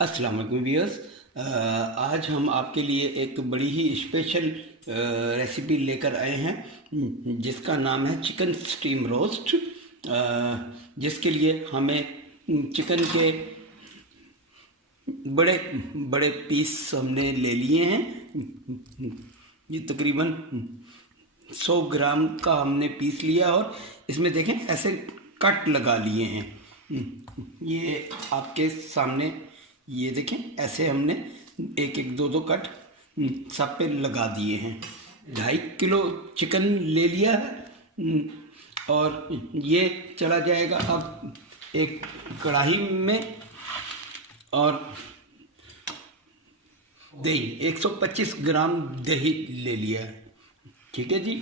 अस्सलाम वालेकुम व्यूअर्स। आज हम आपके लिए एक बड़ी ही स्पेशल रेसिपी लेकर आए हैं जिसका नाम है चिकन स्टीम रोस्ट। जिसके लिए हमें चिकन के बड़े बड़े पीस हमने ले लिए हैं। ये तकरीबन 100 ग्राम का हमने पीस लिया और इसमें देखें ऐसे कट लगा लिए हैं। ये आपके सामने ये देखें ऐसे हमने एक एक दो दो कट सब पे लगा दिए हैं। 2.5 किलो चिकन ले लिया है और ये चला जाएगा अब एक कढ़ाई में। और दही 125 ग्राम दही ले लिया है, ठीक है जी।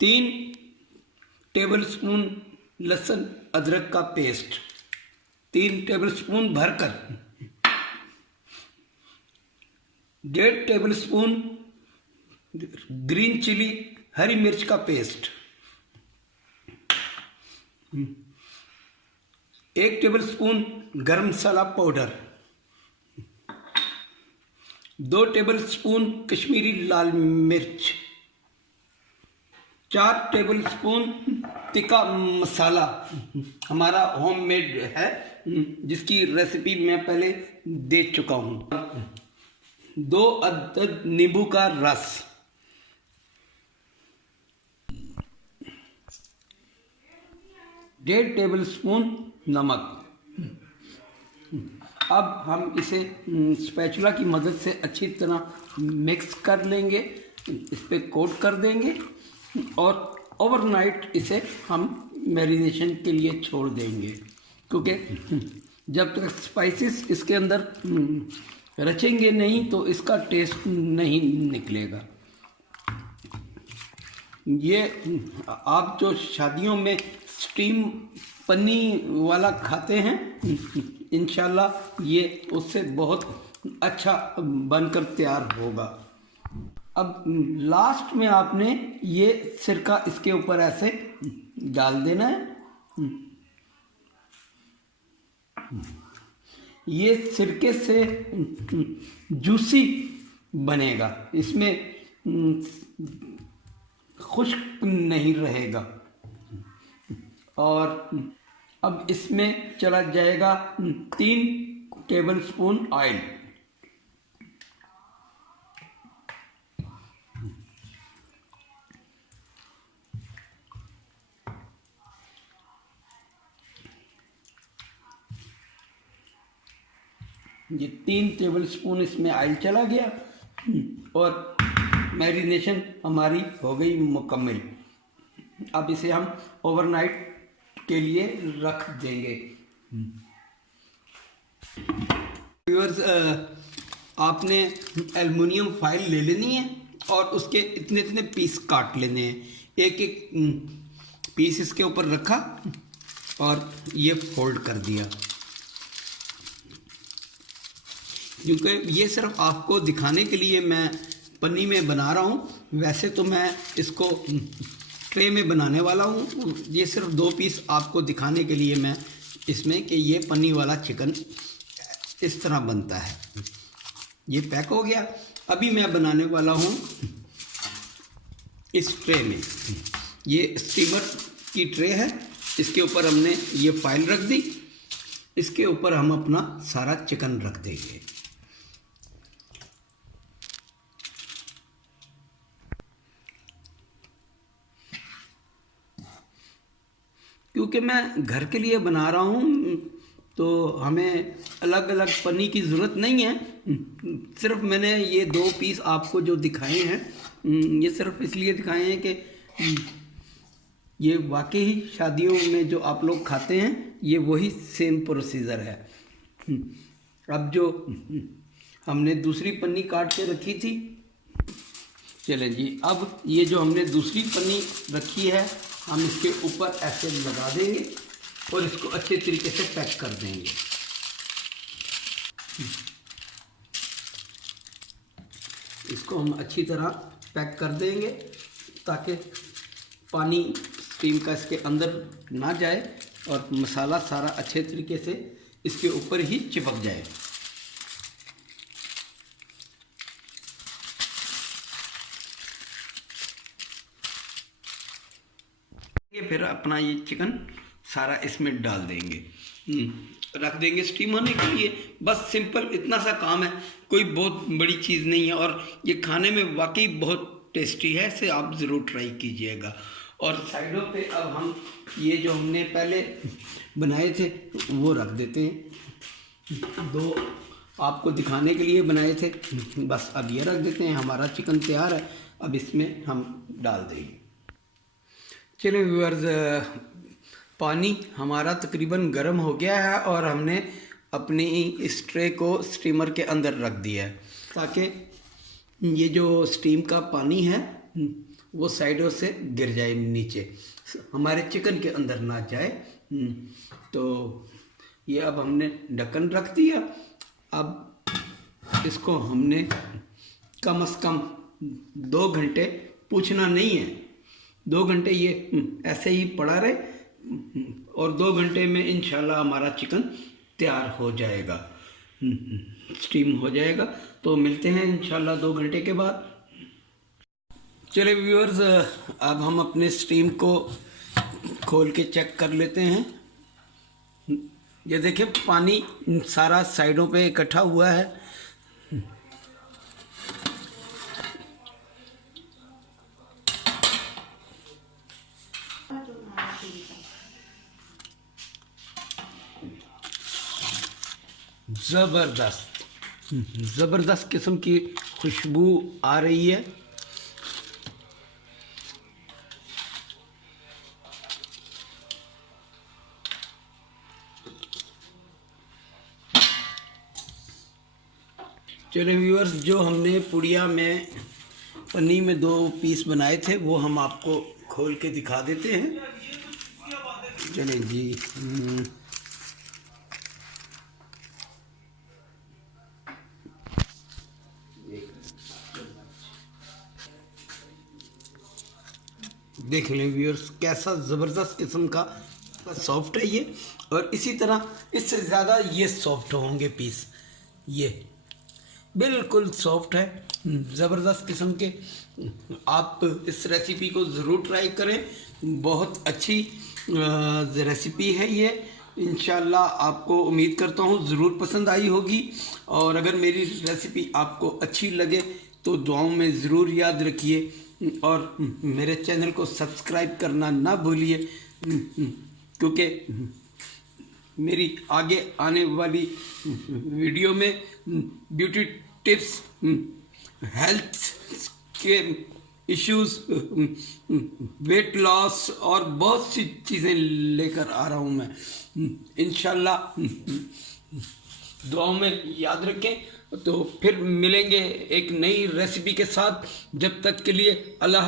3 टेबलस्पून लहसुन अदरक का पेस्ट, 3 टेबलस्पून भरकर, 1.5 टेबलस्पून ग्रीन चिली हरी मिर्च का पेस्ट, 1 टेबलस्पून गरम मसाला पाउडर, 2 टेबलस्पून कश्मीरी लाल मिर्च, 4 टेबलस्पून तिक्का मसाला हमारा होममेड है, जिसकी रेसिपी मैं पहले दे चुका हूँ। 2 अदद नींबू का रस, 1.5 टेबलस्पून नमक। अब हम इसे स्पैचुला की मदद से अच्छी तरह मिक्स कर लेंगे, इस पे कोट कर देंगे और ओवरनाइट इसे हम मैरिनेशन के लिए छोड़ देंगे, क्योंकि जब तक स्पाइसेस इसके अंदर रचेंगे नहीं तो इसका टेस्ट नहीं निकलेगा। ये आप जो शादियों में स्टीम पनीर वाला खाते हैं, इंशाल्लाह ये उससे बहुत अच्छा बनकर तैयार होगा। अब लास्ट में आपने ये सिरका इसके ऊपर ऐसे डाल देना है। ये सिरके से जूसी बनेगा, इसमें खुश्क नहीं रहेगा। और अब इसमें चला जाएगा 3 टेबलस्पून ऑयल, ये 3 टेबलस्पून इसमें ऑयल चला गया और मैरिनेशन हमारी हो गई मुकम्मल। अब इसे हम ओवरनाइट के लिए रख देंगे। व्यूअर्स, आपने एल्युमिनियम फॉइल ले लेनी है और उसके इतने इतने पीस काट लेने हैं। एक एक पीस इसके ऊपर रखा और ये फोल्ड कर दिया, क्योंकि ये सिर्फ आपको दिखाने के लिए मैं पन्नी में बना रहा हूँ। वैसे तो मैं इसको ट्रे में बनाने वाला हूँ। ये सिर्फ 2 पीस आपको दिखाने के लिए मैं इसमें कि ये पन्नी वाला चिकन इस तरह बनता है। ये पैक हो गया। अभी मैं बनाने वाला हूँ इस ट्रे में। ये स्टीमर की ट्रे है, इसके ऊपर हमने ये फाइल रख दी, इसके ऊपर हम अपना सारा चिकन रख देंगे। क्योंकि मैं घर के लिए बना रहा हूँ तो हमें अलग अलग पन्नी की ज़रूरत नहीं है। सिर्फ मैंने ये 2 पीस आपको जो दिखाए हैं, ये सिर्फ इसलिए दिखाए हैं कि ये वाकई शादियों में जो आप लोग खाते हैं ये वही सेम प्रोसीजर है। अब जो हमने दूसरी पन्नी काट के रखी थी, चलें जी, अब ये जो हमने दूसरी पन्नी रखी है हम इसके ऊपर ऐसे लगा देंगे और इसको अच्छे तरीके से पैक कर देंगे। इसको हम अच्छी तरह पैक कर देंगे ताकि पानी स्टीम का इसके अंदर ना जाए और मसाला सारा अच्छे तरीके से इसके ऊपर ही चिपक जाए। ये फिर अपना ये चिकन सारा इसमें डाल देंगे, रख देंगे स्टीम होने के लिए। बस सिंपल इतना सा काम है, कोई बहुत बड़ी चीज़ नहीं है, और ये खाने में वाकई बहुत टेस्टी है, इसे आप ज़रूर ट्राई कीजिएगा। और साइडों पे अब हम ये जो हमने पहले बनाए थे वो रख देते हैं, दो आपको दिखाने के लिए बनाए थे, बस अब ये रख देते हैं। हमारा चिकन तैयार है, अब इसमें हम डाल देंगे। चलिए व्यूअर्स, पानी हमारा तकरीबन गर्म हो गया है और हमने अपनी इस ट्रे को स्टीमर के अंदर रख दिया है, ताकि ये जो स्टीम का पानी है वो साइडों से गिर जाए नीचे, हमारे चिकन के अंदर ना जाए। तो ये अब हमने ढक्कन रख दिया। अब इसको हमने कम से कम 2 घंटे, पूछना नहीं है, 2 घंटे ये ऐसे ही पड़ा रहे, और 2 घंटे में इंशाल्लाह हमारा चिकन तैयार हो जाएगा, स्टीम हो जाएगा। तो मिलते हैं इंशाल्लाह 2 घंटे के बाद। चलिए व्यूअर्स, अब हम अपने स्टीम को खोल के चेक कर लेते हैं। ये देखिए पानी सारा साइडों पे इकट्ठा हुआ है। ज़बरदस्त किस्म की खुशबू आ रही है। चलिए व्यूअर्स, जो हमने पुड़िया में पन्नी में 2 पीस बनाए थे वो हम आपको खोल के दिखा देते हैं। चलिए जी, देख लें व्यूअर्स, कैसा ज़बरदस्त किस्म का सॉफ्ट है ये, और इसी तरह इससे ज़्यादा ये सॉफ्ट होंगे पीस। ये बिल्कुल सॉफ्ट है, ज़बरदस्त किस्म के। आप इस रेसिपी को ज़रूर ट्राई करें, बहुत अच्छी रेसिपी है ये। इंशाल्लाह आपको उम्मीद करता हूँ ज़रूर पसंद आई होगी, और अगर मेरी रेसिपी आपको अच्छी लगे तो दुआओं में ज़रूर याद रखिए, और मेरे चैनल को सब्सक्राइब करना ना भूलिए, क्योंकि मेरी आगे आने वाली वीडियो में ब्यूटी टिप्स, हेल्थ के इश्यूज़, वेट लॉस और बहुत सी चीज़ें लेकर आ रहा हूँ मैं। इंशाल्लाह दुआओं में याद रखें। तो फिर मिलेंगे एक नई रेसिपी के साथ, जब तक के लिए अल्लाह।